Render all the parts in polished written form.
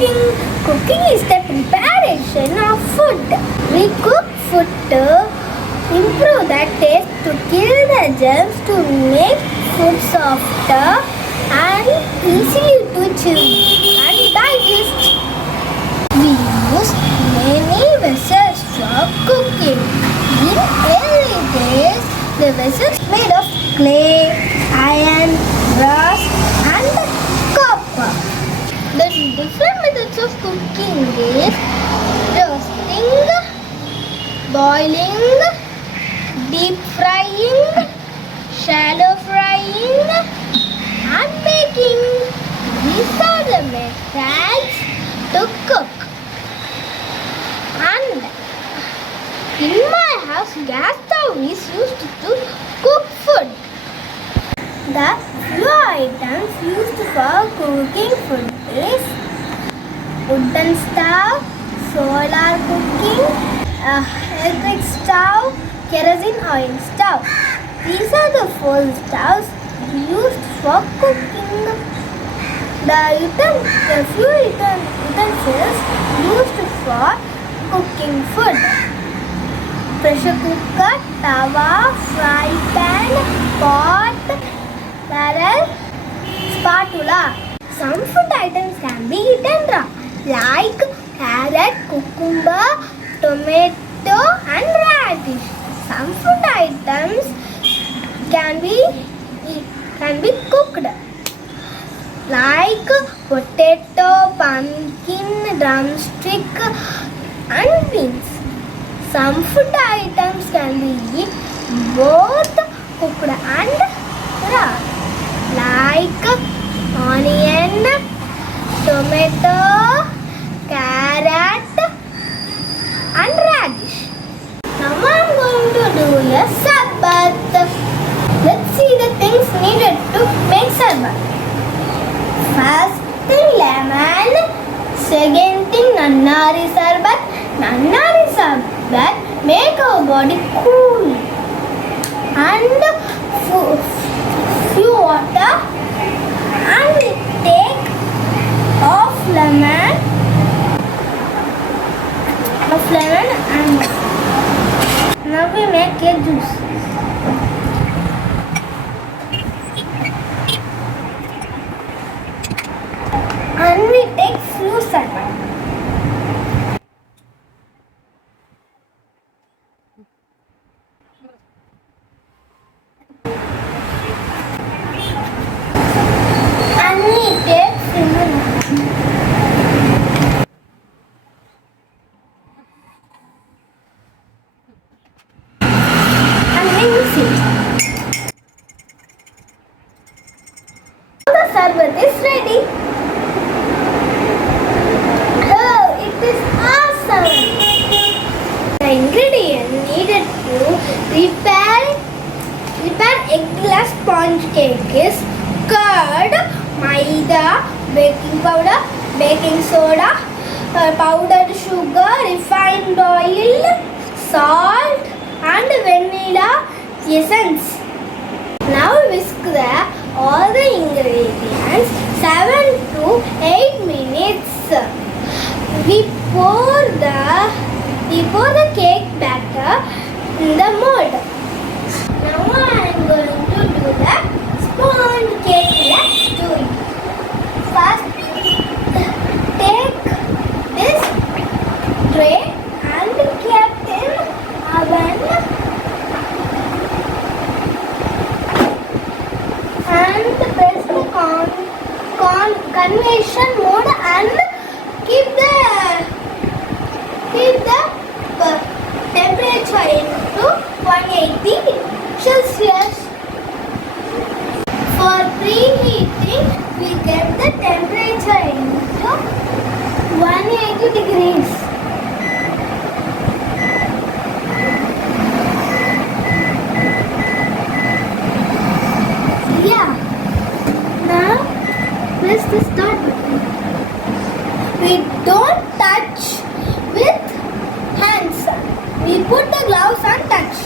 cooking? Cooking is the preparation of food. We cook food to improve the taste, to kill the germs, to make food softer and easy to chew and digest. We use many vessels for cooking. In early days, the vessels made of clay, iron, brass and copper. The different methods of cooking is roasting, boiling, deep frying, shallow frying and baking. These are the methods to cook. And in my house, gas stove is used to cook food. The few items used for cooking food is wooden stove, solar cooking, electric stove, kerosene oil stove. These are the 4 stoves used for cooking. The few utensils used for cooking food: pressure cooker, tawa, fry pan, pot, barrel, spatula. Some food items can be eaten raw, like carrot, cucumber, tomato and radish. Some food items can be cooked, like potato, pumpkin, drumstick and beans. Some food items can be eaten both cooked and raw, like onion, tomato, carrot and radish. Now I am going to do a sarbat. Let's see the things needed to make sarbat. First thing, lemon. Second thing, nannari sarbat. Nannari sarbat make our body cool. And few water. And we take off lemon and now we make a juice. And we take few sarbat. And we take few and we mix it. Now the sarbat is ready. The ingredient needed to prepare eggless sponge cake is curd, maida, baking powder, baking soda, powdered sugar, refined oil, salt and vanilla essence. Now whisk all the ingredients 7 to 8 minutes. We pour the cake batter in the mold. Now I am going to do the sponge cake. Let's do it. First, take this tray and keep in oven and press the convection mode and keep the temperature into 180 Celsius. For preheating, we get the temperature into 180 degrees. Yeah. Now press the start button. We don't touch with hands. We put the gloves and touch.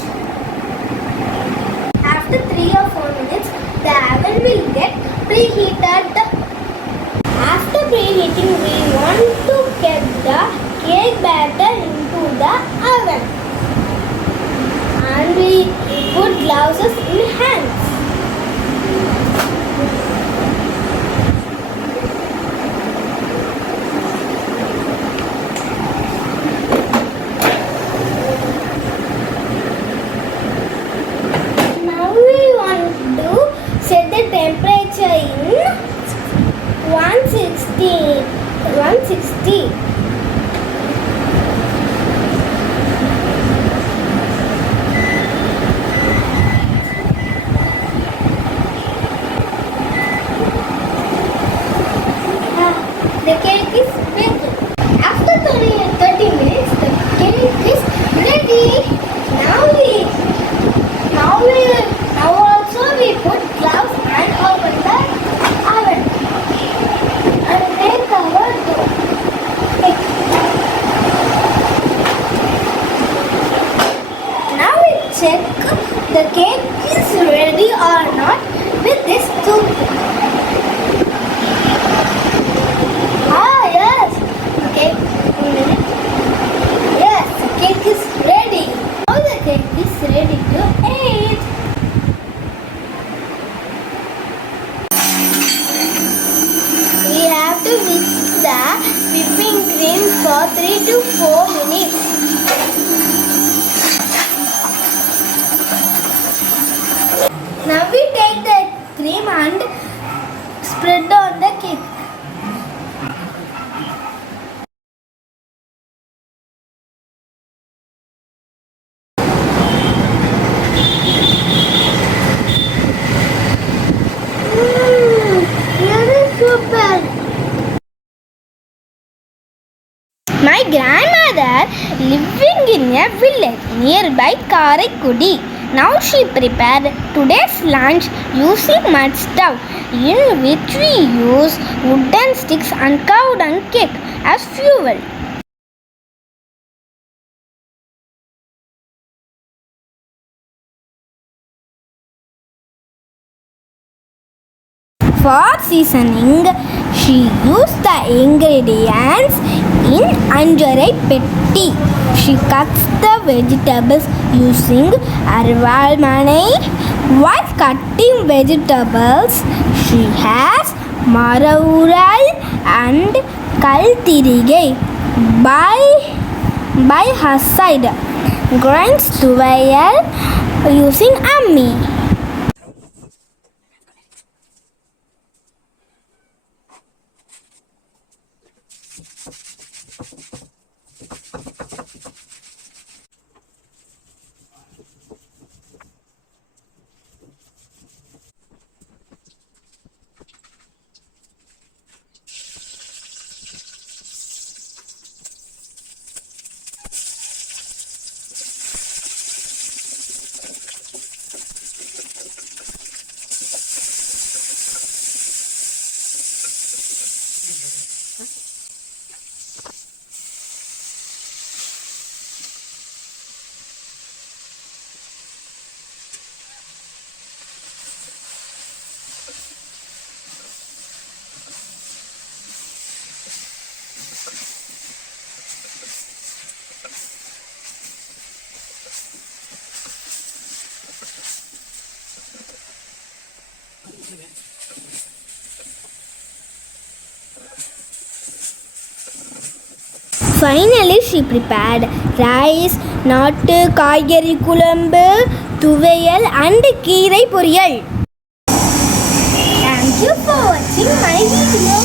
After 3 or 4 minutes, the oven will get preheated After preheating, we want to get the cake batter into the oven. And we put gloves in hands. Now we want to set the temperature in 160. The cake is baked. After 30 minutes, the cake is ready. Now also we put gloves and open the oven and make our cake. Now we check the cake is ready or not with this toothpick. Yes. Okay. Yes, the cake is ready. Now the cake is ready to eat. We have to mix the whipping cream for 3 to 4 minutes. Now we take the cream and spread on the cake. My grandmother living in a village nearby Karaikudi. Now she prepared today's lunch using mud stove, in which we use wooden sticks and cow dung cake as fuel. For seasoning, she used the ingredients in anjare petti. She cuts the vegetables using arvalmanai. While cutting vegetables, she has maravuril and kaltirigai by her side. Grinds tuvaiyal using ammi. Finally, she prepared rice, nattu, காய்கறி குழம்பு, துவையல் and கீரை பொரியல். Thank you for watching my video.